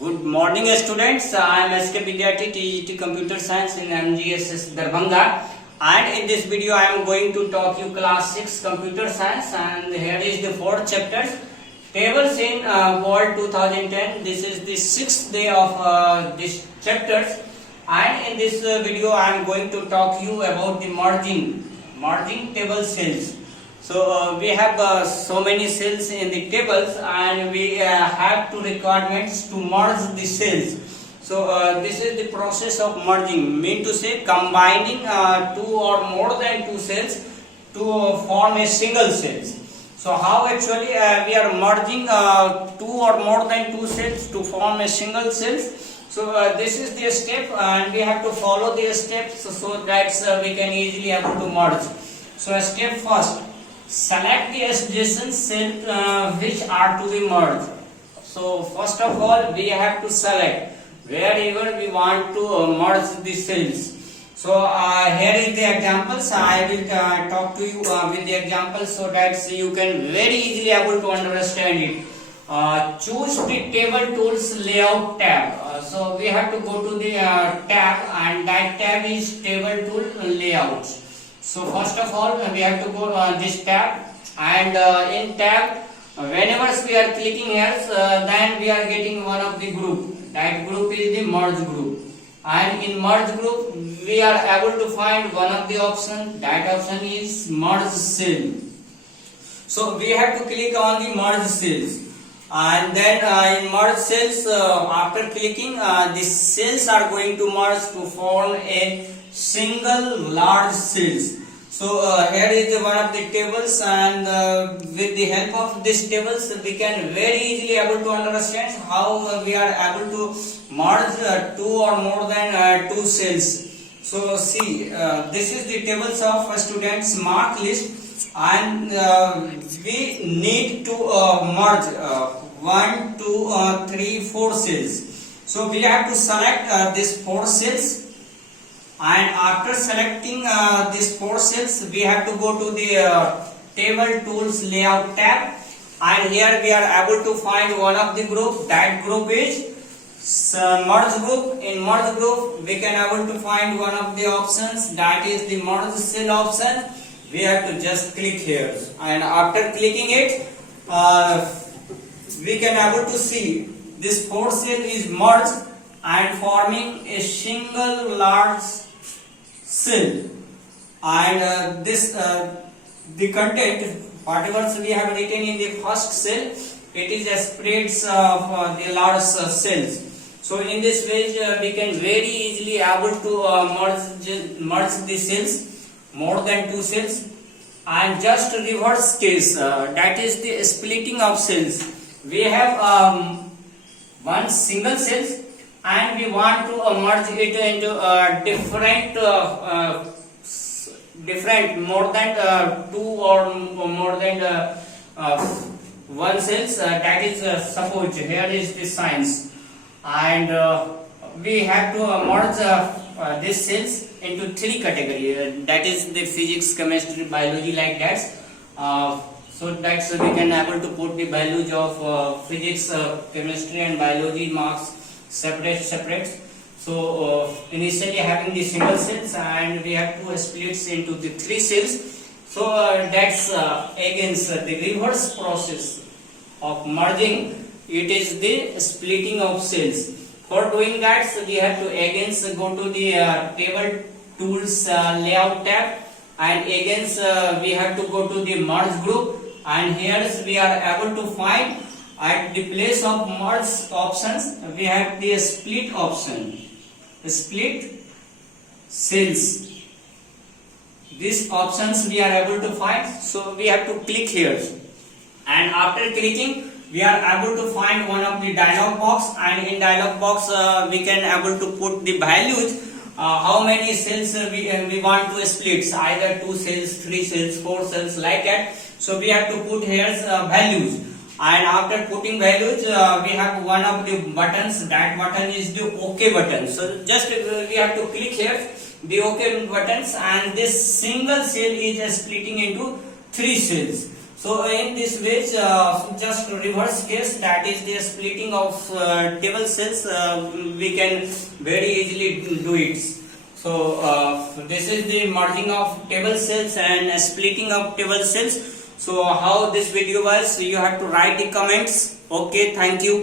Good morning, students. I am SK Vidyarthi, TGT Computer Science in MGSS Darbhanga, and in this video I am going to talk you class 6 Computer Science, and here is the 4th chapter, Tables in World 2010. This is the 6th day of this chapters, and in this video I am going to talk you about the merging table cells. So we have so many cells in the tables, and we have two requirements to merge the cells. So this is the process of merging, mean to say combining two or more than two cells to form a single cells. So how actually we are merging two or more than two cells to form a single cells. So this is the step, and we have to follow the steps so that we can easily able to merge. So step first, select the adjacent cells which are to be merged. So first of all, we have to select wherever we want to merge the cells. So here is the examples. I will talk to you with the examples so that you can very easily able to understand it. Choose the table tools layout tab. So we have to go to the tab, and that tab is table tool layouts. So first of all, we have to go on this tab, and in tab, whenever we are clicking here, then we are getting one of the group. That group is the merge group, and in merge group we are able to find one of the option. That option is merge cell. So we have to click on the merge cells, and then in merge cells, after clicking, the cells are going to merge to form a single large cells. So here is one of the tables, and with the help of these tables we can very easily able to understand how we are able to merge two or more than two cells. So see, this is the tables of students mark list, and we need to merge 1, 2, 3, 4 cells. So we have to select these 4 cells, and after selecting these 4 cells, we have to go to the table tools layout tab, and here we are able to find one of the group. That group is merge group. In merge group we can able to find one of the options, that is the merge cell option. We have to just click here, and after clicking it, we can able to see this 4 cell is merged and forming a single large cell, and this the content whatever we have written in the first cell, it is a spreads of the large cells. So in this way we can very easily able to merge the cells more than two cells. And just reverse case, that is the splitting of cells. We have one single cells, and we want to merge it into different more than two or more than one cells. That is suppose here is the science, and we have to merge these cells into 3 categories. That is the physics, chemistry, biology, like that. So that's we can able to put the values of physics, chemistry, and biology marks separate. So initially having the single cells, and we have to split into the 3 cells. So that's against the reverse process of merging. It is the splitting of cells. For doing that, so we have to again go to the table tools layout tab, and again we have to go to the merge group, and here we are able to find at the place of merge options we have the split option, split cells. These options we are able to find, so we have to click here, and after clicking we are able to find one of the dialog box, and in dialog box we can able to put the values, how many cells we want to split, either 2 cells, 3 cells, 4 cells, like that. So we have to put here values, and after putting values we have one of the buttons. That button is the OK button. So just we have to click here the OK buttons, and this single cell is splitting into 3 cells. So in this way, just reverse case, that is the splitting of table cells, we can very easily do it. So this is the merging of table cells and splitting of table cells. So how this video was, you have to write the comments. Okay, thank you.